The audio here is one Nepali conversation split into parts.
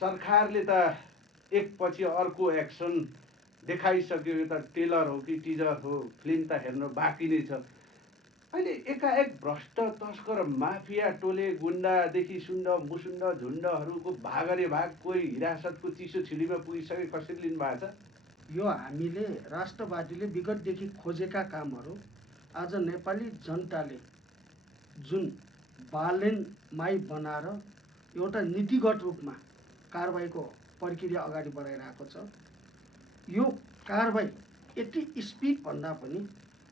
सरकारले त एकपछि अर्को एक्सन देखाइसक्यो। यो त टेलर हो कि टिजर हो, फिल्म त हेर्न बाँकी नै छ। अहिले एकाएक भ्रष्ट तस्कर माफिया टोले गुन्डादेखि सुण्ड मुसुण्ड झुण्डहरूको भागरे भाग कोही हिरासतको चिसो छिडीमा पुगिसके कसरी लिनु भएको छ? यो हामीले राष्ट्रवादीले विगतदेखि खोजेका कामहरू आज नेपाली जनताले जुन बालेनमाई बनाएर एउटा नीतिगत रूपमा कारबाहीको प्रक्रिया अगाडि बढाइरहेको छ। यो कारबाही यति स्पिड भन्दा पनि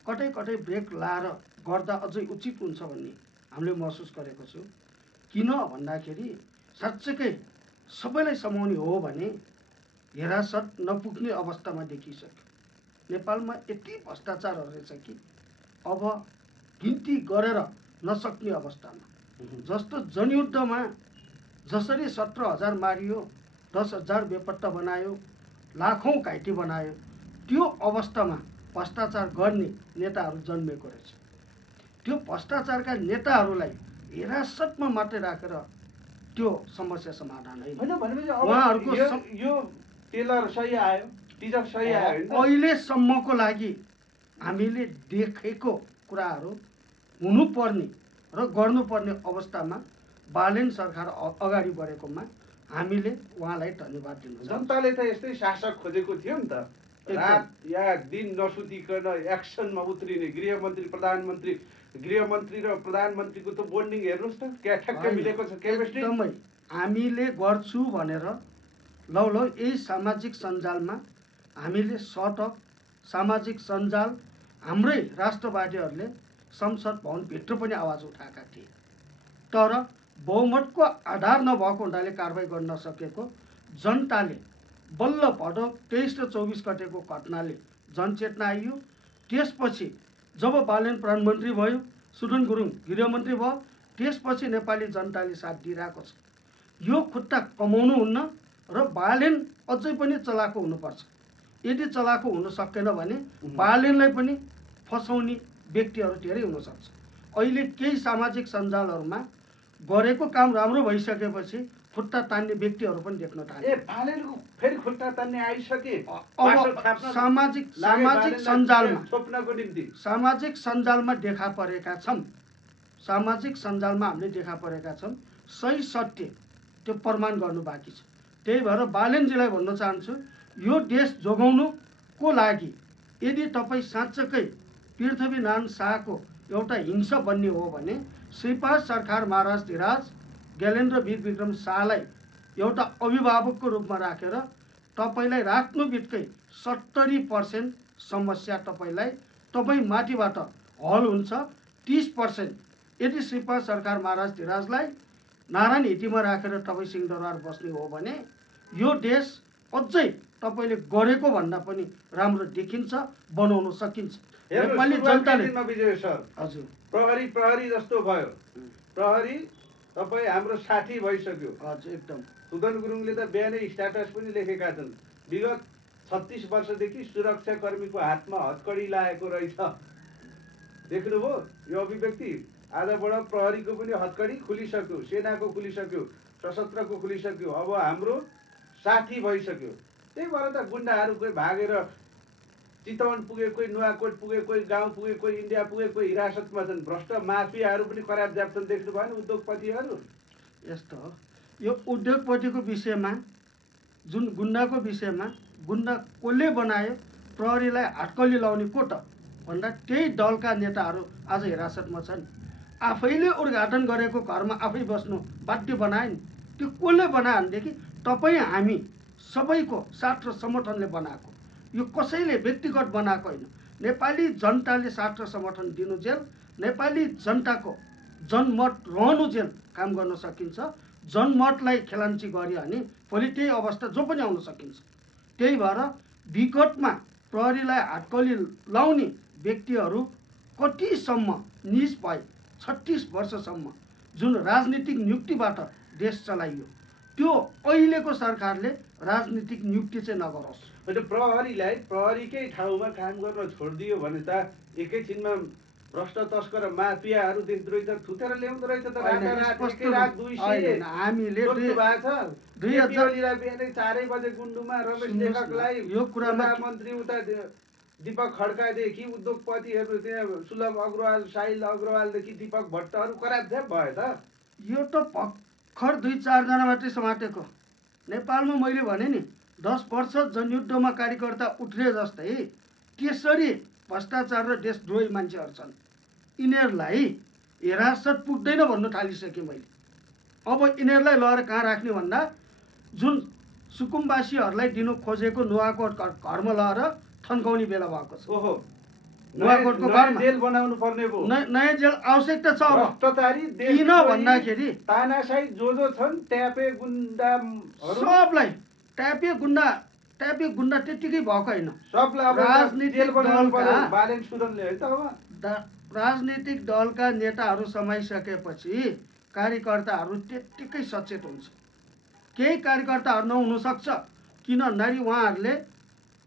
कतै कतै ब्रेक लाएर गर्दा अझै उचित हुन्छ भन्ने हामीले महसुस गरेको छौँ। किन भन्दाखेरि साँच्चैकै सबैलाई समाउने हो भने हिरासत नपुग्ने अवस्थामा देखिसक्यो। नेपालमा यति भ्रष्टाचारहरू रहेछ कि अब गिन्ती गरेर नसक्ने अवस्थामा। जस्तो जनयुद्धमा जसरी 17,000 मारियो, 10,000 बेपत्ता बनायो, लाखौँ घाइते बनायो, त्यो अवस्थामा भ्रष्टाचार गर्ने नेताहरू जन्मेको रहेछ। त्यो भ्रष्टाचारका नेताहरूलाई हिरासतमा मात्रै राखेर त्यो समस्या समाधान होइन। उहाँहरूको यो टेलर सही आयो, टिजर सही आयो। अहिलेसम्मको लागि हामीले देखेको कुराहरू हुनुपर्ने र गर्नुपर्ने अवस्थामा बालेन सरकार अगाडि बढेकोमा हामीले उहाँलाई धन्यवाद दिन्छौँ। जनताले त यस्तै शासक खोजेको थियो नि त। रात या दिन नसुतिकन एक्सनमा उत्रिने गृहमन्त्री र प्रधानमन्त्रीको त बोन्डिङ हेर्नुहोस् त, क्या ठ्याक्कै मिलेको छ केमिस्ट्री। एकदमै हामीले गर्छु भनेर लौ यही सामाजिक सञ्जालमा हामीले सटक सामाजिक सञ्जाल हाम्रै राष्ट्रवादीहरूले संसद भवनभित्र पनि आवाज उठाएका थिए। तर बहुमतको आधार नभएको हुनाले कारबाही गर्न नसकेको जनताले बल्ल भदौ 23 र 24 गतेको घटनाले जनचेतना आइयो। त्यसपछि जब बालेन प्रधानमन्त्री भयो, सुदन गुरुङ गृहमन्त्री भयो, त्यसपछि नेपाली जनताले साथ दिइरहेको छ। यो खुट्टा कमाउनुहुन्न र बालेन अझै पनि चलाको हुनुपर्छ। यदि चलाको हुन सकेन भने बालेनलाई पनि फसाउने व्यक्तिहरू धेरै हुन सक्छ। अहिले केही सामाजिक सञ्जालहरूमा गरेको काम राम्रो भइसकेपछि खुट्टा तान्ने व्यक्तिहरू पनि देख्न थाले। बालेनको फेरि खुट्टा तान्ने आइसके। सामाजिक सञ्जालमा देखा परेका छन्। सामाजिक सञ्जालमा हामीले देखा परेका छन्। सही सत्य त्यो प्रमाण गर्नु बाँकी छ। त्यही भएर बालेनजीलाई भन्न चाहन्छु, यो देश जोगाउनुको लागि यदि तपाईँ साँच्चकै पृथ्वीनारायण शाहको एउटा हिंसा बन्ने हो भने श्रीपाद सरकार महाराज धिराज ज्ञानेन्द्र वीर विक्रम शाहलाई एउटा अभिभावकको रूपमा राखेर तपाईँलाई राख्नु बित्तिकै 70% समस्या तपाईँ माथिबाट हल हुन्छ। 30% यदि श्रीपाद सरकार महाराज धिराजलाई नारायण हिटीमा राखेर तपाईँ सिंहदरबार बस्ने हो भने यो देश अझै तपाईँले गरेको भन्दा पनि राम्रो देखिन्छ, बनाउन सकिन्छ। नेपाली जनताले हजुर प्रहरी जस्तो भयो। प्रहरी तपाईँ हाम्रो साथी भइसक्यो। हजुर एकदम। सुदन गुरुङले त बिहानै स्ट्याटस पनि लेखेका छन्, विगत 36 वर्षदेखि सुरक्षाकर्मीको हातमा हतकडी लागेको रहेछ। देख्नुभयो यो अभिव्यक्ति? आजबाट प्रहरीको पनि हतकडी खुलिसक्यो, सेनाको खुलिसक्यो, सशस्त्रको खुलिसक्यो, अब हाम्रो साथी भइसक्यो। त्यही भएर त गुन्डाहरू कोही भागेर चितवन पुगे, कोही नुवाकोट पुगे, कोही गाउँ पुगे, कोही इन्डिया पुगे, कोही हिरासतमा छन्। भ्रष्ट माफियाहरू पनि कराप जाप्छन्। देख्नु भएन उद्योगपतिहरू? यस्तो हो। यो उद्योगपतिको विषयमा जुन गुन्डाको विषयमा गुन्डा कसले बनायो, प्रहरीलाई हातकली लाउने को त भन्दा त्यही दलका नेताहरू आज हिरासतमा छन्। आफैले उद्घाटन गरेको घरमा आफै बस्नु बाध्य बनायो नि। त्यो कसले बनायो भनेदेखि तपाईँ हामी सबैको साथ र समर्थनले बनाएको। यो कसैले व्यक्तिगत बनाएको होइन। नेपाली जनताले साथ र समर्थन दिनु जेल, नेपाली जनताको जनमत रहनु जेल काम गर्न सकिन्छ। जनमतलाई खेलान्ची गर्यो भने भोलि त्यही अवस्था जो पनि आउन सकिन्छ। त्यही भएर विगतमा प्रहरीलाई हातकली लाउने व्यक्तिहरू कतिसम्म निज भए 36 वर्षसम्म जुन राजनीतिक नियुक्तिबाट देश चलाइयो, त्यो अहिलेको सरकारले राजनीतिक नियुक्ति चाहिँ नगरोस्। प्रहरीलाई प्रहरीकै ठाउँमा काम गर्न छोडिदियो भने त एकैछिनमा भ्रष्ट तस्कर माफियाहरू देशद्रोही त थुतेर ल्याउँदो रहेछ त होइन, रातारात स्पष्ट एकै रात रूप- 200 होइन, हामीले सोध्नु भएको छ 2000 ओलीलाई बिहानै 4 बजे गुन्डुमा रमेश सुन्नुहोस् न, लेखकलाई यो कुरामा मन्त्री उता दीपक खड्कादेखि उद्योगपतिहरू त्यहाँ सुलभ अग्रवाल साहिल अग्रवालदेखि दीपक भट्टहरू करापझ्याप भयो त यो त भर्खर 2-4 जना मात्रै समातेको। नेपालमा मैले भने नि 10 वर्ष जनयुद्धमा कार्यकर्ता उठ्रे जस्तै त्यसरी भ्रष्टाचार र देशद्रोही मान्छेहरू छन्। यिनीहरूलाई हिरासत पुग्दैन भन्नु थालिसकेँ मैले। अब यिनीहरूलाई लगेर कहाँ राख्ने भन्दा जुन सुकुम्बासीहरूलाई दिनु खोजेको नुवाकोट घरमा लगेर थन्काउने बेला भएको छ। ओहो नुवाकोटको नयाँ घरमा जेल बनाउनु पर्ने भयो नयाँ जेल आवश्यकता छ अब। भ्रष्टाचारी किन भन्दाखेरि तानाशाही जो छन् ट्यापे गुन्डाहरू सबलाई ट्यापे गुन्डा त्यत्तिकै भएको होइन। सबलाई अब राजनीतिक जेल बनाउनु पर्यो दलका- बालेन सुरनले है त अब राजनीतिक दलका नेताहरू समाइसकेपछि कार्यकर्ताहरू त्यत्तिकै सचेत हुन्छ। केही कार्यकर्ताहरू नहुन सक्छ, किन भन्दाखेरि उहाँहरूले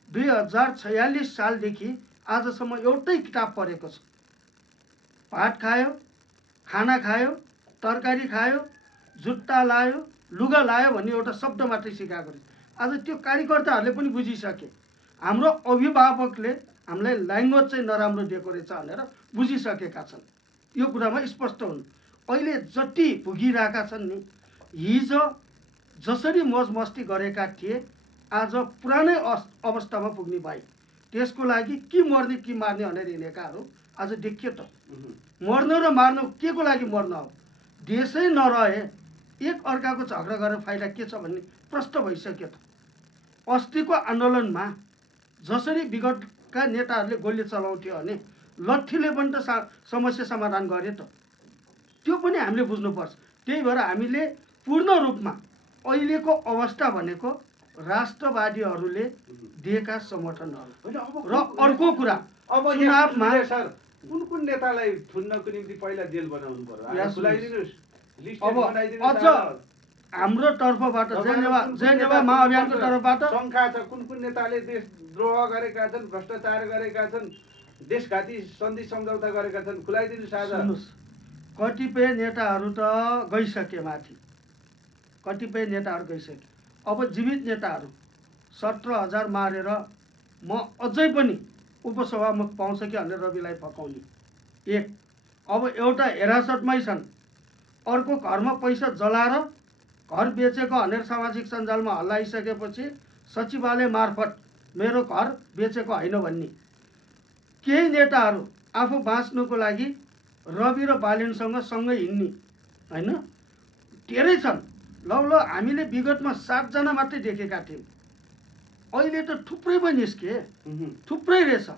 2046 सालदेखि आजसम्म एउटै किताब पढेको छ। भात खायो, खाना खायो, तरकारी खायो, जुत्ता लायो, लुगा लायो भन्ने एउटा शब्द मात्रै सिकाएको रहेछ। आज त्यो कार्यकर्ताहरूले पनि बुझिसके हाम्रो अभिभावकले हामीलाई ल्याङ्ग्वेज चाहिँ नराम्रो दिएको रहेछ भनेर बुझिसकेका छन्। यो कुरामा स्पष्ट हुनु। अहिले जति भुगिरहेका छन् नि, हिजो जसरी मौज मस्ती गरेका थिए आज पुरानै अवस्थामा पुग्ने भए। त्यसको लागि कि मर्ने कि मार्ने भनेर हिँडेकाहरू आज देखियो त। मर्नु र मार्नु के को लागि मर्नु? हो देशै नरहे एक अर्काको झगडा गरेर फाइदा के छ भन्ने प्रश्न भइसक्यो त। अस्तिको आन्दोलनमा जसरी विगतका नेताहरूले गोली चलाउँथ्यो भने लट्ठीले पनि त समस्या समाधान गरे त। त्यो पनि हामीले बुझ्नुपर्छ। त्यही भएर हामीले पूर्ण रूपमा अहिलेको अवस्था भनेको राष्ट्रवादीहरूले दिएका समर्थनहरू र अर्को कुरा अब चुनावमा सर कुन नेतालाई थुन्नको निम्ति पहिला जेल बनाउनु पर्यो खुलाइदिनुस् लिस्ट अब बनाइदिनुस् अझ हाम्रो तर्फबाट जयनेवा महाअभियानको तर्फबाट शङ्का छ कुन नेताले देशद्रोह गरेका छन्, भ्रष्टाचार गरेका छन्, देशघाती सन्धि सम्झौता गरेका छन्, खुलाइदिनुस् आज। सुन्नुहोस्, कतिपय नेताहरू त गइसके माथि, कतिपय नेताहरू गइसके। अब जीवित नेताहरू 17,000 मारेर म अझै पनि उपसभामुख पाउँछ कि भनेर रविलाई फकाउने एक। अब एउटा हिरासतमै छन्, अर्को घरमा पैसा जलाएर घर बेचेको भनेर सामाजिक सञ्जालमा हल्लाइसकेपछि सचिवालय मार्फत मेरो घर बेचेको होइन भन्ने। केही नेताहरू आफू बाँच्नुको लागि रवि र बालेनसँग सँगै हिँड्ने होइन, धेरै छन्। ल हामीले विगतमा 7 जना मात्रै देखेका थियौँ, अहिले त थुप्रै पनि निस्के, थुप्रै रहेछ।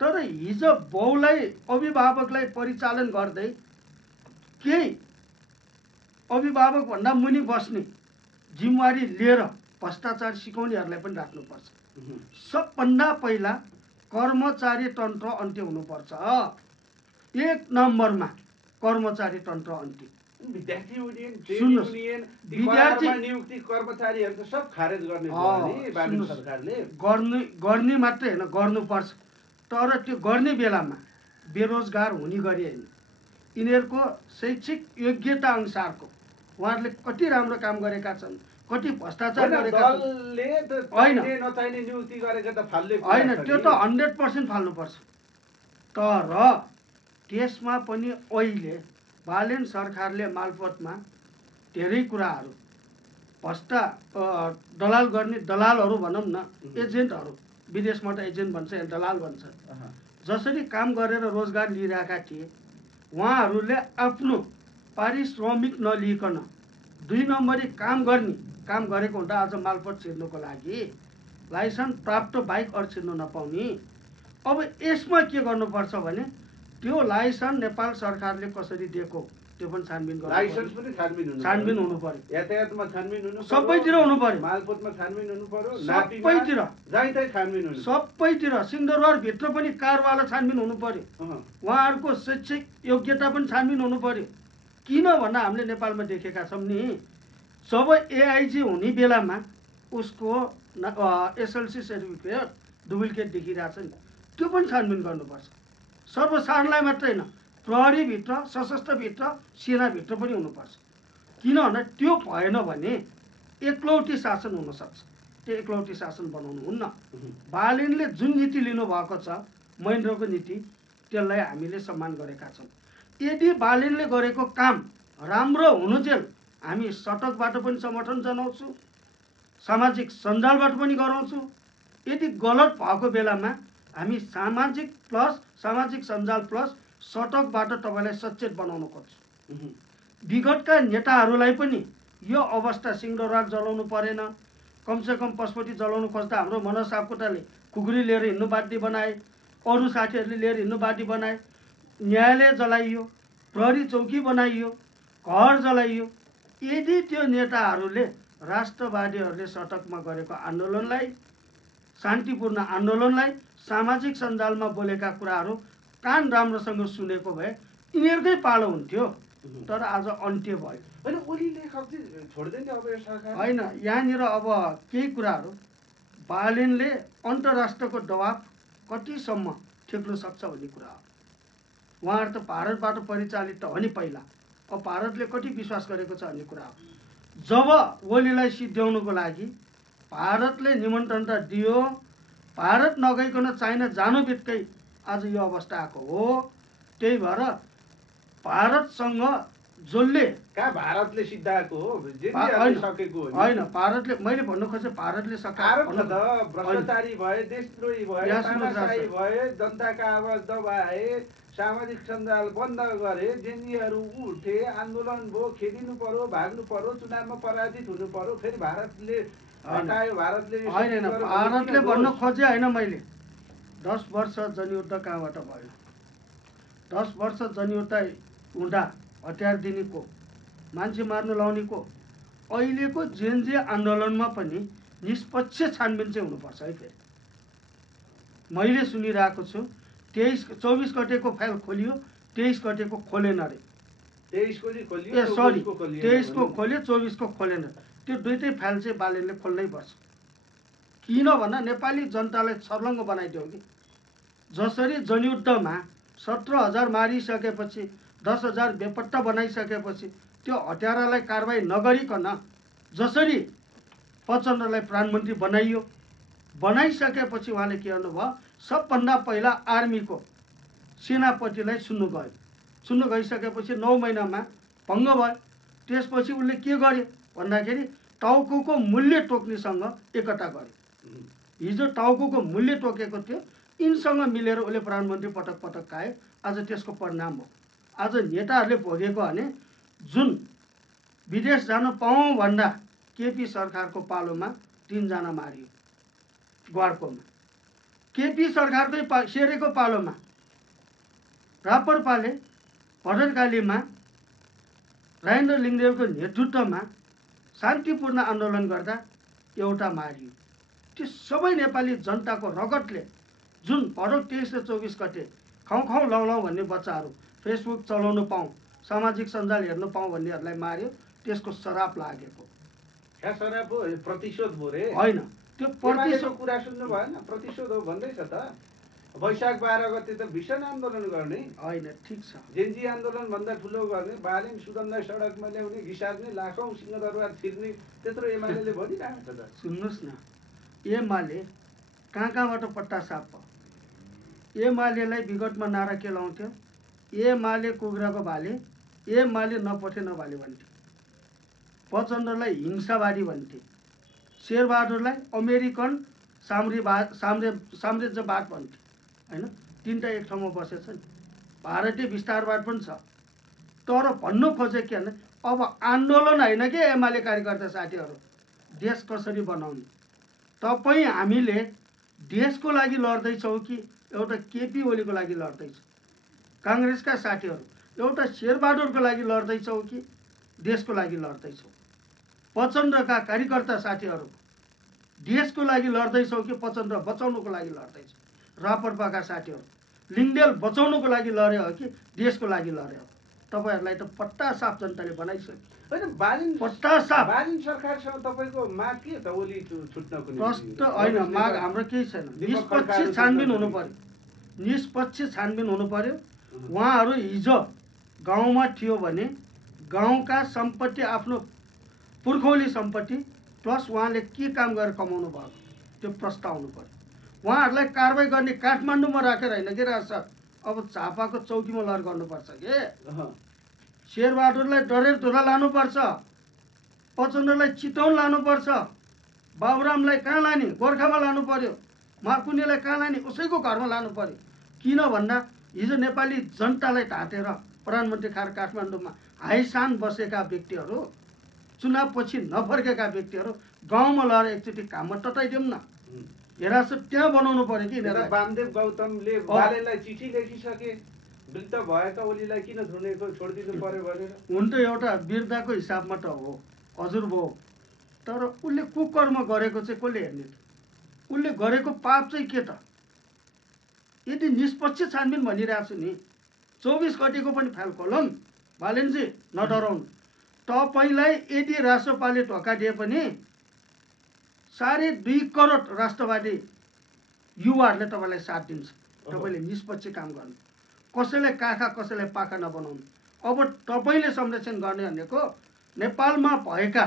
तर हिजो बाउलाई अभिभावकलाई परिचालन गर्दै केही अभिभावक भन्दा मुनि बस्ने जिम्मेवारी लिएर भ्रष्टाचार सिकाउनेहरूलाई पनि राख्नुपर्छ। सबभन्दा पहिला कर्मचारी तन्त्र अन्त्य हुनुपर्छ। 1 नम्बरमा कर्मचारी तन्त्र अन्त्य। विद्यार्थी युनियन, ट्रेड सुन्नुहोस्, युनियन, विद्यार्थी नियुक्ति कर्मचारीहरू त सब खारेज गर्ने भयो नि बालेन सरकारले। गर्ने मात्रै होइन, गर्नुपर्छ। तर त्यो गर्ने बेलामा बेरोजगार हुने गरी होइन, यिनीहरूको शैक्षिक योग्यता अनुसारको उहाँहरूले कति राम्रो काम गरेका छन्, कति भ्रष्टाचार गरेका छन् होइन, नचाहिने नियुक्ति गरेका त फाल्ने होइन, त्यो त 100% फाल्नुपर्छ। तर त्यसमा पनि अहिले बालेन सरकारले मालपोतमा धेरै कुराहरू दलाल गर्ने दलालहरू भनौँ न, एजेन्टहरू, विदेशमा त एजेन्ट भन्छ, यहाँ दलाल भन्छ, जसरी काम गरेर रोजगार लिइरहेका थिए उहाँहरूले आफ्नो पारिश्रमिक नलिइकन 2 नम्बरी काम गरेको हुँदा आज मालपोत छिर्नुको लागि लाइसेन्स प्राप्त बाइक अरू छिर्नु नपाउने। अब यसमा के गर्नुपर्छ भने त्यो लाइसेन्स नेपाल सरकारले कसरी दिएको त्यो पनि छानबिन गर्नु, लाइसेन्स पनि छानबिन हुनु पर्यो, यातायातमा छानबिन हुनु पर्यो, सबैतिर हुनु पर्यो, मालपोतमा छानबिन हुनु पर्यो, सबैतिर जहीँ छानबिन हुनु, सबैतिर सिंहदरबार भित्र पनि कारवाला छानबिन हुनु पर्यो, उहाँहरूको शैक्षिक योग्यता पनि छानबिन हुनु पर्यो। किन भन्दा हामीले नेपालमा देखेका छौँ नि, जब एआइजी हुने बेलामा उसको एसएलसी सर्टिफिकेट डुप्लिकेट देखिरहेछ नि, त्यो पनि छानबिन गर्नुपर्छ। सर्वसाधारणलाई मात्रै होइन, प्रहरीभित्र, सशस्त्रभित्र, सेनाभित्र पनि हुनुपर्छ। किनभने त्यो भएन भने एकलौटी शासन हुनसक्छ। त्यो एकलौटी शासन बनाउनु हुन्न। बालेनले जुन नीति लिनुभएको छ, महेन्द्रको नीति, त्यसलाई हामीले सम्मान गरेका छौँ। यदि बालेनले गरेको काम राम्रो हुनुजेल हामी सटकबाट पनि समर्थन जनाउँछु, सामाजिक सञ्जालबाट पनि गराउँछु। यदि गलत भएको बेलामा हामी सामाजिक सञ्जाल प्लस सटकबाट तपाईँलाई सचेत बनाउन खोज्छु। विगतका नेताहरूलाई पनि यो अवस्था सिंहदरबार जलाउनु परेन, कमसेकम पशुपति जलाउनु खोज्दा हाम्रो मनोज सापकोटाले खुकुरी लिएर हिँड्नु बाध्य बनाए, अरू साथीहरूले लिएर हिँड्नु बाध्य बनाए, न्यायालय जलाइयो, प्रहरी चौकी बनाइयो, घर जलाइयो। यदि त्यो नेताहरूले राष्ट्रवादीहरूले सटकमा गरेको आन्दोलनलाई, शान्तिपूर्ण आन्दोलनलाई, सामाजिक सञ्जालमा बोलेका कुराहरू कान राम्रोसँग सुनेको भए यिनीहरूकै पालो हुन्थ्यो। तर आज अन्त्य भयो। होइन, ओलीले कब्जे छोड्दैन अब यो सरकार? होइन, यहाँनिर अब केही कुराहरू बालेनले अन्तर्राष्ट्रको दबाब कतिसम्म ठेक्न सक्छ भन्ने कुरा हो। उहाँहरू त भारतबाट परिचालित त हो नि पहिला, अब भारतले कति विश्वास गरेको छ भन्ने कुरा हो। जब ओलीलाई सिद्ध्याउनुको लागि भारतले निमन्त्रण त दियो, भारत नगइकन चाइना जानु बित्तिकै आज यो अवस्था आएको हो। त्यही भएर भारतसँग जसले कहाँ भारतले सिद्धाएको हो? सकेको हो होइन, भारतले, मैले भन्नु खोजेँ भारतले आरोप छ त, भ्रष्टाचारी भए, देशद्रोही भए, तानाशाही भए, जनताका आवाज दबाए, सामाजिक सञ्जाल बन्द गरे, जेनीहरू उठे, आन्दोलन भयो, खेदिनु पर्यो, भाग्नु पर्यो, चुनावमा पराजित हुनु पर्यो, फेरि भारतले हटायो। भारतले भन्न खोजे होइन, मैले 10 वर्ष जनयुद्ध कहाँबाट भयो? 10 वर्ष जनयुद्ध हुँदा हतियार दिने को, मान्छे मार्नु लाउने को? अहिलेको जे आन्दोलनमा पनि निष्पक्ष छानबिन चाहिँ हुनुपर्छ है। फेरि मैले सुनिरहेको छु 24 गतेको फाइल खोलियो, 23 गतेको खोलेन अरे। 23 को खोलियो, 23 को खोल्यो, 24 को खोलेन। त्यो दुईटै फाइल चाहिँ बालेनले खोल्नै पर्छ। किन भन्दा नेपाली जनतालाई छर्लङ्ग बनाइदियो कि जसरी जनयुद्धमा 17,000 मारिसकेपछि 10,000 बेपत्ता बनाइसकेपछि त्यो हत्यारालाई कारबाही नगरिकन जसरी प्रचण्डलाई प्रधानमन्त्री बनाइयो, बनाइसकेपछि उहाँले के गर्नुभयो? सबभन्दा पहिला आर्मीको सेनापतिलाई सुन्नु गयो। सुन्नु गइसकेपछि 9 महिनामा भङ्ग भयो। त्यसपछि उसले के गर्यो भन्दाखेरि टाउको मूल्य टोक्नेसँग एकता गर्यो। हिजो टाउको मूल्य टोकेको थियो, यिनसँग मिलेर उसले प्रधानमन्त्री पटक पटक खाए। आज त्यसको परिणाम हो। आज नेताहरूले भोगेको भने जुन विदेश जान पाऊँ भन्दा केपी सरकारको पालोमा 3 जना मारियो ग्वाडकोमा। केपी सरकारकै सेरेको पालोमा रापरपाले भटरकालीमा राजेन्द्र लिङ्गदेवको नेतृत्वमा शान्तिपूर्ण आन्दोलन गर्दा एउटा मारियो। त्यो सबै नेपाली जनताको रगतले जुन भदौ 23 र 24 गते खाउँ लाउँ भन्ने बच्चाहरू फेसबुक चलाउनु पाऊँ, सामाजिक सञ्जाल हेर्नु पाऊँ भन्नेहरूलाई मार्यो। त्यसको शराप लागेको। शराप हो? प्रतिशोध हो रे? होइन, त्यो प्रतिशोध कुरा सुन्नु भएन? प्रतिशोध हो भन्दैछ त। वैशाख 12 गते त भीषण आन्दोलन गर्ने होइन, ठिक छ। जेन्जी आन्दोलन भन्दा ठुलो गर्ने, बालेन सुगन्धलाई सडकमा ल्याउने, घिसार्ने, लाखौँ सिंहदरबार छिर्ने, त्यत्रो एमाले भनिरहेको छ त। सुन्नुहोस् न, एमाले कहाँबाट पट्टा साफ भयो? एमालेलाई विगतमा नारा के लाउँथ्यो? एमाले कुखुराको भाले, एमाले नपठे नभाले भन्थे। प्रचण्डलाई हिंसावादी भन्थे, शेरबहादुरलाई अमेरिकन साम्राज्यवाद भन्थे। होइन, तिनवटा एक ठाउँमा बसेछ नि। भारतीय विस्तारवाद पनि छ। तर भन्नु खोजे के भने अब आन्दोलन होइन कि एमाले कार्यकर्ता साथीहरू, देश कसरी बनाउने? तपाईँ हामीले देशको लागि लड्दैछौँ कि एउटा केपी ओलीको लागि लड्दैछौँ? काङ्ग्रेसका साथीहरू एउटा शेरबहादुरको लागि लड्दैछौँ कि देशको लागि लड्दैछौँ? प्रचण्डका कार्यकर्ता साथीहरू देशको लागि लड्दैछौँ कि प्रचण्ड बचाउनुको लागि लड्दैछौँ? रापरपाका साथीहरू लिङ्गदेल बचाउनुको लागि लड्यो हो कि देशको लागि लड्यो हो? तपाईँहरूलाई त पट्टा साफ जनताले बनाइसक्यो। होइन, बालेन पट्टा साफ। बालेन सरकारसँग तपाईँको माग के त? ओली छुट्नको प्रश्न होइन, माग हाम्रो केही छैन। निष्पक्ष छानबिन हुनु पर्यो। निष्पक्ष छानबिन हुनु पर्यो। उहाँहरू हिजो गाउँमा थियो भने गाउँका सम्पत्ति आफ्नो पुर्खौली सम्पत्ति प्लस उहाँले के काम गरेर कमाउनु भएको त्यो प्रस्ताव हुनु पर्यो। उहाँहरूलाई कारवाही गर्ने काठमाडौँमा राखेर होइन कि राज सर, अब झापाको चौकीमा लहर गर्नुपर्छ के। शेरबहादुरलाई डडेलधुरा लानुपर्छ, प्रचण्डलाई चितवन लानुपर्छ, बाबुरामलाई कहाँ लाने, गोर्खामा लानु पर्यो, माकुनीलाई कहाँ लाने, उसैको घरमा लानु पर्यो। किन भन्दा हिजो नेपाली जनतालाई ढाँटेर प्रधानमन्त्री खाएर काठमाडौँमा हाइसान बसेका व्यक्तिहरू, चुनावपछि नफर्केका व्यक्तिहरू गाउँमा लगेर एकचोटि काममा टटाइदिउँ न। हेरासत त्यहाँ बनाउनु पर्यो कि। वामदेव गौतमले बालेनलाई चिठी लेखिसके, वृद्ध भएका ओलीलाई किन छोडिदिनु पर्यो भनेर। हुन त एउटा वृद्धको हिसाबमा त हो हजुर भयो, तर उसले कुकर्म गरेको चाहिँ कसले हेर्ने त? उसले गरेको पाप चाहिँ के त? यदि निष्पक्ष छानबिन भनिरहेको छु नि, 24 गतिको पनि फाइल खोलौँ बालेनजी, नडराउनु। तपाईँलाई यदि राष्ट्रपाले धोका दिए पनि 2.5 करोड राष्ट्रवादी युवाहरूले तपाईँलाई साथ दिन्छ। तपाईँले निष्पक्ष काम गर्नु, कसैलाई काखा कसैलाई पाखा नबनाउनु। अब तपाईँले संरक्षण गर्ने भनेको नेपालमा भएका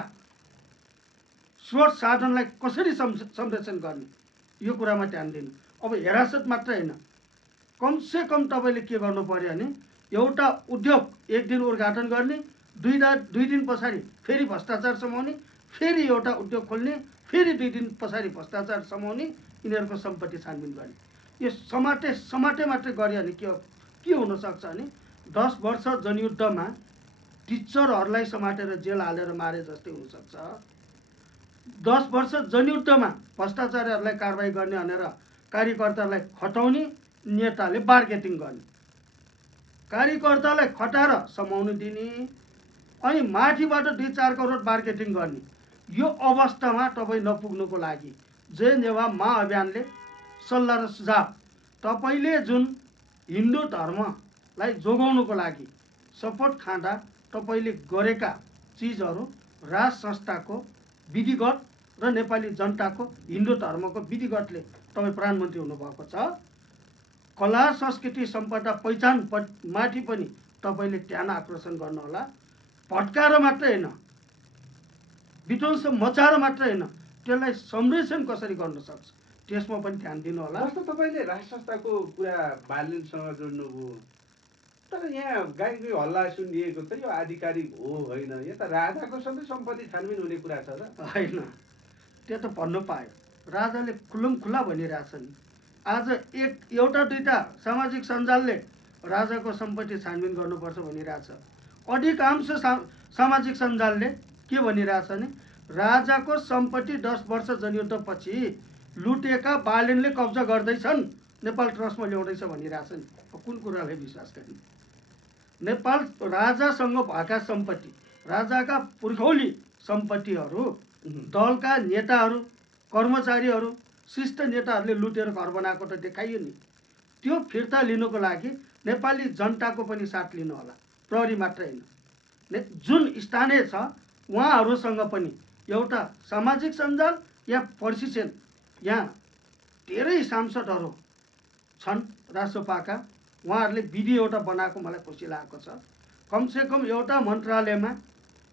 स्रोत साधनलाई कसरी संरक्षण गर्ने, यो कुरामा ध्यान दिनु। अब हिरासत मात्र होइन, कमसे कम तपाईँले के गर्नु पर्यो भने एउटा उद्योग एक दिन उद्घाटन गर्ने, 2 दिन पछाडि फेरि भ्रष्टाचार समाउने, फेरि एउटा उद्योग खोल्ने, फेरि 2 दिन पछाडि भ्रष्टाचार समाउने, यिनीहरूको सम्पत्ति छानबिन गर्ने। यो समाटे मात्रै गऱ्यो भने के हुनसक्छ भने 10 वर्ष जनयुद्धमा टिचरहरूलाई समातेर जेल हालेर मारे जस्तै हुनसक्छ। 10 वर्ष जनयुद्धमा भ्रष्टाचारीहरूलाई कारवाही गर्ने भनेर कार्यकर्तालाई खटाउने, नेताले बार्गेटिङ गर्ने, कार्यकर्तालाई खटाएर समाउनु दिने, अनि माथिबाट 2-4 करोड मार्केटिङ गर्ने। यो अवस्थामा तपाईँ नपुग्नुको लागि जय नेवा महाअभियानले सल्लाह र सुझाव, तपाईँले जुन हिन्दू धर्मलाई जोगाउनुको लागि शपथ खाँदा तपाईँले गरेका चिजहरू राज संस्थाको विधिगत र नेपाली जनताको हिन्दू धर्मको विधिगतले तपाईँ प्रधानमन्त्री हुनुभएको छ। कला संस्कृति सम्पदा पहिचान माथि पनि तपाईँले ध्यान आकर्षण गर्नुहोला। भट्काएर मात्रै होइन, विध्वंस मचाएर मात्रै होइन, त्यसलाई संरक्षण कसरी गर्न सक्छ त्यसमा पनि ध्यान दिनु होला। जस्तो तपाईँले राष्ट्र संस्थाको कुरा बालेनसँग जोड्नुभयो, तर यहाँ गाईकै हल्ला सुनिएको त यो आधिकारिक हो होइन, यो त राजाको सबै सम्पत्ति छानबिन हुने कुरा छ र होइन। त्यो त भन्नु पायो, राजाले खुल्लमखुल्ला भनिरहेछन्। आज एउटा दुईटा सामाजिक सञ्जालले राजाको सम्पत्ति छानबिन गर्नुपर्छ भनिरहेछ। अधिकांश सामाजिक सञ्जालले के भनिरहेछ भने राजाको सम्पत्ति 10 वर्ष जनयुद्धपछि लुटेका बालेनले कब्जा गर्दैछन्, नेपाल ट्रस्टमा ल्याउँदैछ भनिरहेछन्। कुन कुरालाई विश्वास गर्ने? नेपाल राजासँग भएका सम्पत्ति, राजाका पुर्खौली सम्पत्तिहरू दलका नेताहरू, कर्मचारीहरू, शिष्ट नेताहरूले लुटेर घर बनाएको त देखाइयो नि। त्यो फिर्ता लिनुको लागि नेपाली जनताको पनि साथ लिनु होला, प्रहरी मात्रै होइन। जुन स्थानीय छ उहाँहरूसँग पनि एउटा सामाजिक सञ्जाल या प्रशिक्षण, यहाँ धेरै सांसदहरू छन् राष्ट्रपाका, उहाँहरूले विधि एउटा बनाएको मलाई खुसी लागेको छ। कमसेकम एउटा मन्त्रालयमा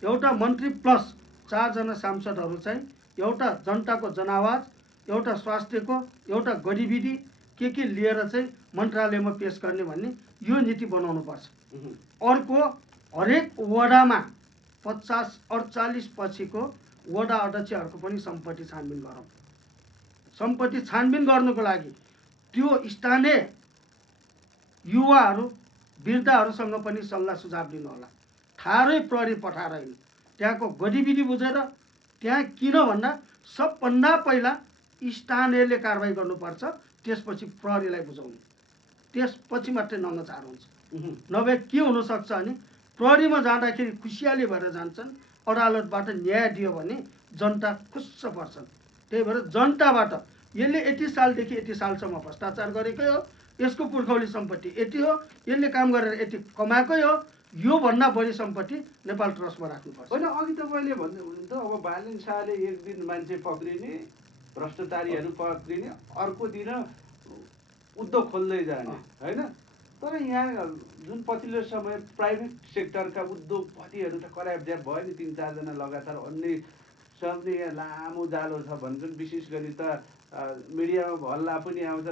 एउटा मन्त्री प्लस 4 जना सांसदहरू चाहिँ एउटा जनताको जनावाज, एउटा स्वास्थ्यको, एउटा गतिविधि के लिएर चाहिँ मन्त्रालयमा पेश गर्ने भन्ने यो नीति बनाउनुपर्छ। अर्को, हरेक वडामा 50-48 पछिको वडा अध्यक्षहरूको पनि सम्पत्ति छानबिन गरौँ। सम्पत्ति छानबिन गर्नुको लागि त्यो स्थानीय युवाहरू, वृद्धहरूसँग पनि सल्लाह सुझाव दिनु होला। ठाडै प्रहरी पठाएर होइन, त्यहाँको गतिविधि बुझेर, त्यहाँ किन भन्दा सबभन्दा पहिला स्थानीयले कारवाही गर्नुपर्छ, त्यसपछि प्रहरीलाई बुझाउनु, त्यसपछि मात्रै नङ्गचार हुन्छ। नभए के हुनसक्छ भने प्रहरीमा जाँदाखेरि खुसियाली भएर जान्छन्, अदालतबाट न्याय दियो भने जनता खुस्स पर्छन्। त्यही भएर जनताबाट यसले यति सालदेखि यति सालसम्म भ्रष्टाचार गरेकै हो, यसको पुर्खौली सम्पत्ति यति हो, यसले काम गरेर यति कमाएकै हो, यो भन्दा बढी सम्पत्ति नेपाल ट्रस्टमा राख्नुपर्छ। होइन, अघि तपाईँले भन्दै हुनुहुन्थ्यो अब बालेन शाहले एक दिन मान्छे पक्रिने, भ्रष्टाचारीहरू पक्रिने, अर्को दिन उद्योग खोल्दै जाने होइन। तर यहाँ जुन पछिल्लो समय प्राइभेट सेक्टरका उद्योगपतिहरू त करापज्याप भयो नि, 3-4 जना लगातार अन्य सबले यहाँ लामो जालो छ भन्छन्। विशेष गरी त मिडियामा हल्ला पनि आउँछ,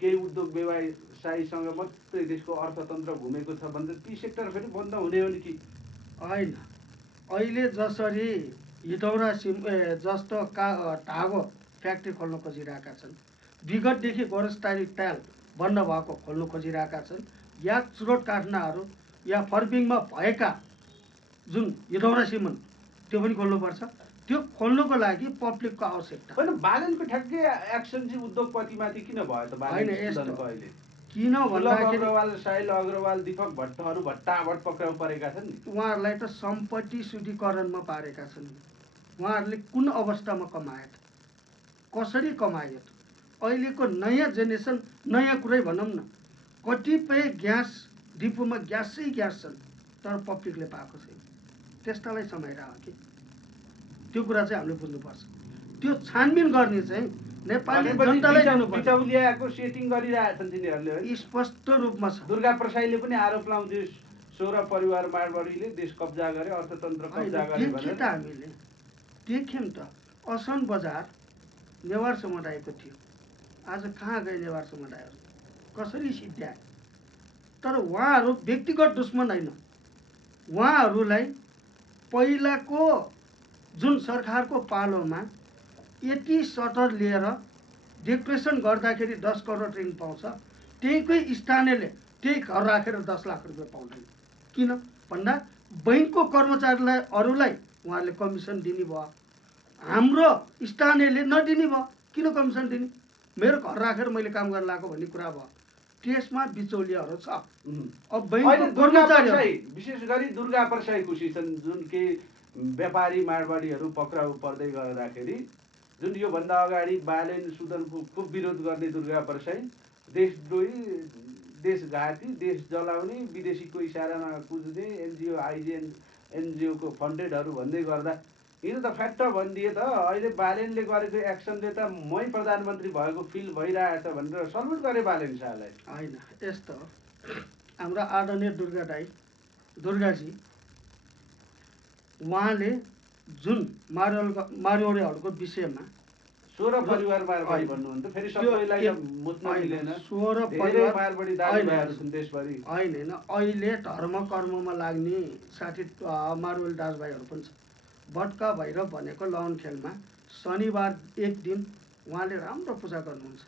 केही उद्योग व्यवसायीसँग मात्रै देशको अर्थतन्त्र घुमेको छ भन्छ। ती सेक्टर फेरि बन्द हुने हो नि कि होइन? अहिले जसरी हिटौरा जस्तो धागो फ्याक्ट्री खोल्न खोजिरहेका छन्, विगतदेखि गोरस्तारी टायल बन्द भएको खोल्नु खोजिरहेका छन्, या चुरोट कारखानाहरू या फर्पिङमा भएका जुन हिटौरा सिमेन्ट त्यो पनि खोल्नुपर्छ। त्यो खोल्नुको लागि पब्लिकको आवश्यकता होइन। बालनको ठ्याक्कै एक्सन चाहिँ उद्योगपतिमाथि किन भयो त? होइन, बालन यस्तो स्टुडेन्टको अहिले किन सुलभ भन्दाखेरि अग्रवाल, साहिल अग्रवाल, दीपक भट्टहरू भट्टाभट पक्राउ परेका छन् नि। उहाँहरूलाई त सम्पत्ति शुद्धिकरणमा पारेका छन्। उहाँहरूले कुन अवस्थामा कमाए त, कसरी कमायो त? अहिलेको नयाँ जेनेरेसन, नयाँ कुरै भनौँ न, कतिपय ग्यास डिपोमा ग्यासै ग्यास छन् तर पब्लिकले पाएको छैन। त्यस्तालाई समाइरह कि त्यो कुरा चाहिँ हामीले बुझ्नुपर्छ। त्यो छानबिन गर्ने चाहिँ नेपाली जनतालाई दिनुपर्छ। बिचौलियाको सेटिङ गरिरहेछन् तिनीहरूले है। स्पष्ट रूपमा छ। दुर्गा प्रसाईले पनि आरोप लाउँथ्यो, सोह्र परिवार माडवाडीले देश कब्जा गरे, अर्थतन्त्र कब्जा गरे भनेर। त हामीले देख्यौँ त। असन बजार नेवार समुदायको थियो, आज कहाँ गए नेवार समुदायहरू? कसरी सिद्ध्याए? तर उहाँहरू व्यक्तिगत दुश्मन होइन। उहाँहरूलाई पहिलाको जुन सरकारको पालोमा यति सटर लिएर डेकोरेसन गर्दाखेरि 10 करोड ऋण पाउँछ, त्यहीकै स्थानीयले त्यही घर राखेर 10 लाख रुपियाँ पाउँदैन। किन भन्दा बैङ्कको कर्मचारीलाई अरूलाई उहाँहरूले कमिसन दिने भयो, हाम्रो स्थानीयले नदिने भयो। किन कमिसन दिने? मेरो घर राखेर मैले काम गर्न लगाएको भन्ने कुरा भयो। त्यसमा बिचौलियाहरू छ। अब बैङ्कको कर्मचारी विशेष गरी दुर्गा प्रसाई खुसी छन्, जुन के व्यापारी माडवाडीहरू पक्राउ पर्दै गर्दाखेरि जुन योभन्दा अगाडि बालेन सुदनको खुब विरोध गर्ने दुर्गा प्रसाई, देशद्रोही, देशघाती, देश जलाउने, विदेशीको इसारामा कुद्ने, एनजिओ आइजिएन एनजिओको फन्डेडहरू भन्दै गर्दा यिनी त फ्याट्ट भनिदिए त। अहिले बालेनले गरेको एक्सनले त मै प्रधानमन्त्री भएको फिल भइरहेछ भनेर सल्युट गरे बालेन शाहलाई। होइन, यस्तो हाम्रो आदरणीय दुर्गाजी उहाँले जुन मारवाडीहरूको विषयमा 16 परिवार मारवाडी भन्नुहुन्छ, फेरि सबैलाई मुद्न मिलेन। 16 परिवार मारवाडी दाजुभाइहरू छन् देशभरि। होइन, अहिले धर्म कर्ममा लाग्ने साथी मारवाडी दाजुभाइहरू पनि छ। बटका भैरव भनेको लाउन खेलमा शनिबार एक दिन उहाँले राम्रो पूजा गर्नुहुन्छ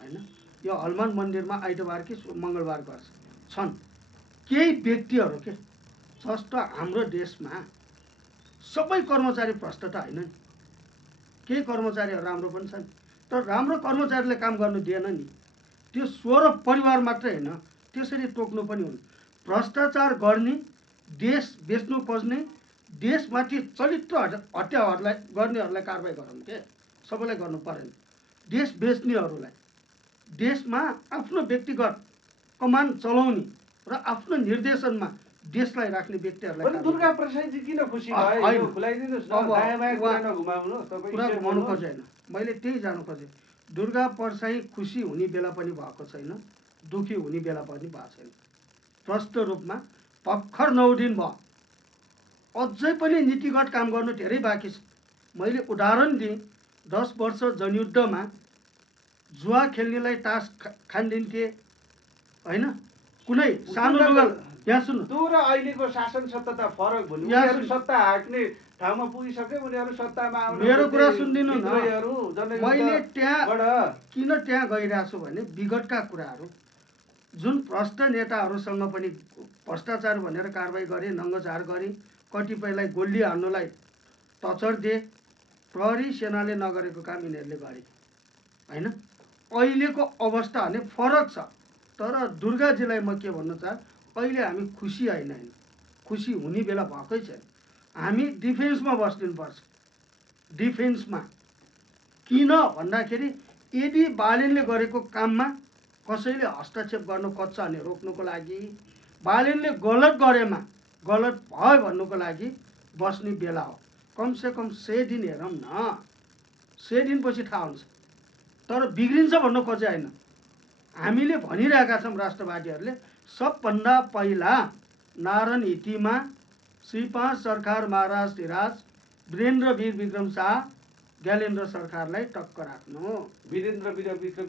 होइन। यो हनुमान मन्दिरमा आइतबार कि मङ्गलबार गर्छ छन् केही व्यक्तिहरू के, जस्तो हाम्रो देशमा सबै कर्मचारी भ्रष्ट त होइन नि, केही कर्मचारीहरू राम्रो पनि छन्। तर राम्रो कर्मचारीले काम गर्नु दिएन नि। त्यो 16 परिवार मात्रै होइन, त्यसरी टोक्नु पनि हुन्। भ्रष्टाचार गर्ने, देश बेच्नु खोज्ने, देशमाथि चरित्र हत्याहरूलाई गर्नेहरूलाई कारवाही गरौँ के, सबैलाई गर्नु परेन। देश बेच्नेहरूलाई, देशमा आफ्नो व्यक्तिगत कमान चलाउने र आफ्नो निर्देशनमा देशलाई राख्ने व्यक्तिहरूलाई। दुर्गा प्रसाईजी किन खुसी भयो? खुलाइदिनुहोस् न, दायाँ बायाँ कुरा नघुमाउनु। कुरा घुमाउनु खोजेन, मैले त्यही जानु खोजेँ। दुर्गा प्रसाई खुसी हुने बेला पनि भएको छैन, दुखी हुने बेला पनि भएको छैन। प्रष्ट रूपमा भर्खर 9 दिन भयो, अझै पनि नीतिगत काम गर्नु धेरै बाँकी छ। मैले उदाहरण दिएँ, 10 वर्ष जनयुद्धमा जुवा खेल्नेलाई टास खानिदिन्थे होइन। कुनै सानो लुगा यहाँ सुन्नु, त्यो र अहिलेको शासन सत्ता त फरक भयो। उनीहरू सत्ता हाक्ने ठाउँमा पुगिसक्यो, उनीहरू सत्तामा आउनु। मेरो कुरा सुनिदिनु न, मैले त्यहाँ किन त्यहाँ गइरहेको छु भने विगतका कुराहरू जुन भ्रष्ट नेताहरूसँग पनि भ्रष्टाचार भनेर कारवाही गरे, नङ्गरचार गरे, कतिपयलाई गोली हान्नुलाई टचर दिए, प्रहरी सेनाले नगरेको काम यिनीहरूले गरे होइन। अहिलेको अवस्था भने फरक छ। तर दुर्गाजीलाई म के भन्न चाहे, अहिले हामी खुसी होइन, खुसी हुने बेला भएकै छैन। हामी डिफेन्समा बस्दिनुपर्छ। डिफेन्समा किन भन्दाखेरि यदि बालेनले गरेको काममा कसैले हस्तक्षेप गर्नु खोज्छ भने रोक्नुको लागि, बालेनले गलत गरेमा गलत भयो भन्नुको लागि बस्ने बेला हो। कमसेकम 6 दिन हेरौँ न, 6 दिनपछि थाहा हुन्छ। तर बिग्रिन्छ भन्नु खोजे होइन। हामीले भनिरहेका छौँ राष्ट्रवादीहरूले सबभन्दा पहिला नारायण हिटीमा श्री 5 सरकार महाराज धिराज वीरेन्द्र वीर विक्रम शाह ज्ञानेन्द्र सरकारलाई टक्क राख्नु। वीरेन्द्र वीर विक्रम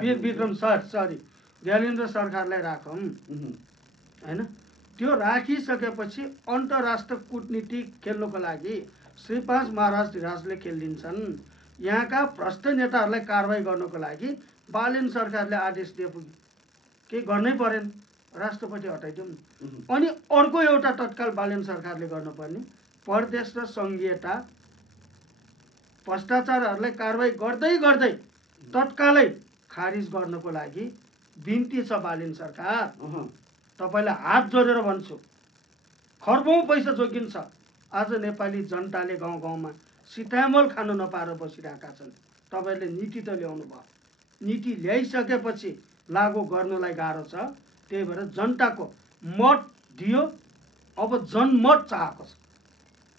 वीर विक्रम सरी ज्ञानेन्द्र सरकारलाई राखौँ होइन। त्यो राखिसकेपछि अन्तर्राष्ट्रिय कूटनीति खेल्नुको लागि श्री 5 महाराज धिराजले खेलिदिन्छन्। यहाँका भ्रष्ट नेताहरूलाई कारवाही गर्नुको लागि बालेन सरकारले आदेश दिए पुग्यो, केही गर्नै परेन, राष्ट्रपति हटाइदिउँ। अनि अर्को एउटा तत्काल बालेन सरकारले गर्नुपर्ने परदेश र सङ्घीयता भ्रष्टाचारहरूलाई कारवाही गर्दै गर्दै तत्कालै खारिज गर्नको लागि बिन्ती छ बालेन सरकार, तपाईँलाई हात जोडेर भन्छु, खर्बौँ पैसा जोगिन्छ। आज नेपाली जनताले गाउँ गाउँमा सिटामल खानु नपाएर बसिरहेका छन्। तपाईँहरूले नीति त ल्याउनु भयो, नीति ल्याइसकेपछि लागू गर्नलाई गाह्रो छ। त्यही भएर जनताको मत दियो, अब जनमत चाहेको छ,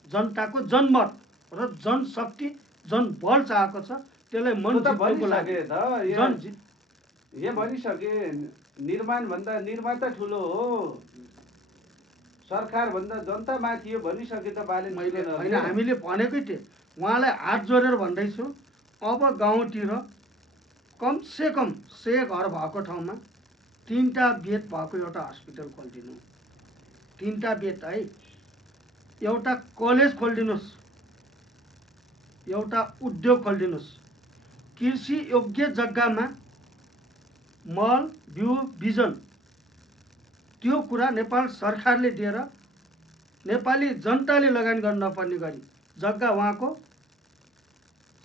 जनताको जनमत र जनशक्ति जनबल चाहेको छ। त्यसलाई मन जित्नुको लागि भनिसके निर्माण भन्दा निर्माता ठुलो हो, सरकार भन्दा जनता माथि हो भनिसके त बालेन होइन। हामीले भनेकै थिएँ, उहाँलाई हात जोडेर भन्दैछु, अब गाउँतिर कमसे कम 100 घर भएको ठाउँमा 3टा बेड भएको एउटा हस्पिटल खोलिदिनु, 3टा बेड है, एउटा कलेज खोलिदिनुहोस्, एउटा उद्योग खोलिदिनुहोस्। कृषि योग्य जग्गामा मल बिउ बिजन त्यो कुरा नेपाल सरकारले दिएर नेपाली जनताले लगानी गर्न नपर्ने गरी जग्गा उहाँको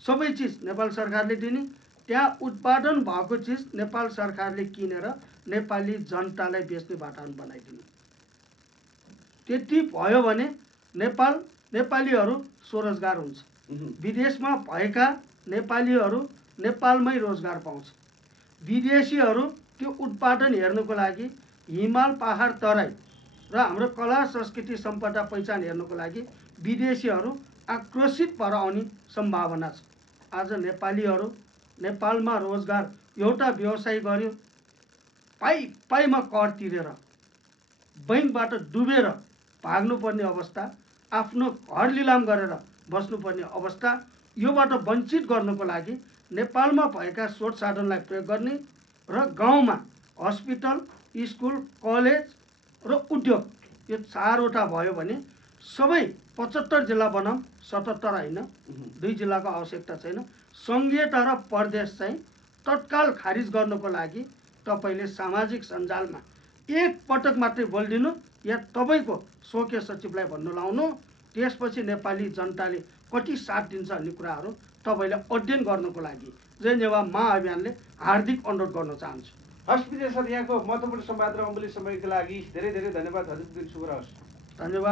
सबै चिज नेपाल सरकारले दिने, त्यहाँ उत्पादन भएको चिज नेपाल सरकारले किनेर नेपाली जनतालाई बेच्ने वातावरण बनाइदिने। त्यति भयो भने नेपालीहरू स्वरोजगार हुन्छ। विदेशमा भएका नेपालीहरू नेपालमै रोजगार पाउँछ। विदेशीहरू त्यो उत्पादन हेर्नुको लागि हिमाल पहाड तराई र हाम्रो कला संस्कृति सम्पदा पहिचान हेर्नुको लागि विदेशीहरू आक्रोशित भएर आउने सम्भावना छ। आज नेपालीहरू नेपालमा रोजगार एउटा व्यवसाय गर्यो, पाइमा कर तिरेर बैंकबाट डुबेर भाग्नुपर्ने अवस्था, आफ्नो घर लिलाम गरेर बस्नुपर्ने अवस्था, योबाट वञ्चित गर्नको लागि नेपालमा भएका स्रोत साधनलाई प्रयोग गर्ने र गाउँमा हस्पिटल, स्कुल, कलेज र उद्योग यो 4वटा भयो भने सबै 75 जिल्ला बनाऊँ, 77 होइन, 2 जिल्लाको आवश्यकता छैन। सङ्घीयता र प्रदेश चाहिँ तत्काल खारिज गर्नको लागि तपाईँले सामाजिक सञ्जालमा एक पटक मात्रै बोलिदिनु या तपाईँको स्वकीय सचिवलाई भन्नु लाउनु, त्यसपछि नेपाली जनताले कति साथ दिन्छ भन्ने कुराहरू तपाईँले अध्ययन गर्नको लागि जय नेवा महाअभियानले हार्दिक अनुरोध गर्न चाहन्छु। हस् विजय सर, यहाँको महत्त्वपूर्ण संवाद र अमूल्य समयको लागि धेरै धेरै धन्यवाद। हजुरको दिन शुभ रहोस्। धन्यवाद।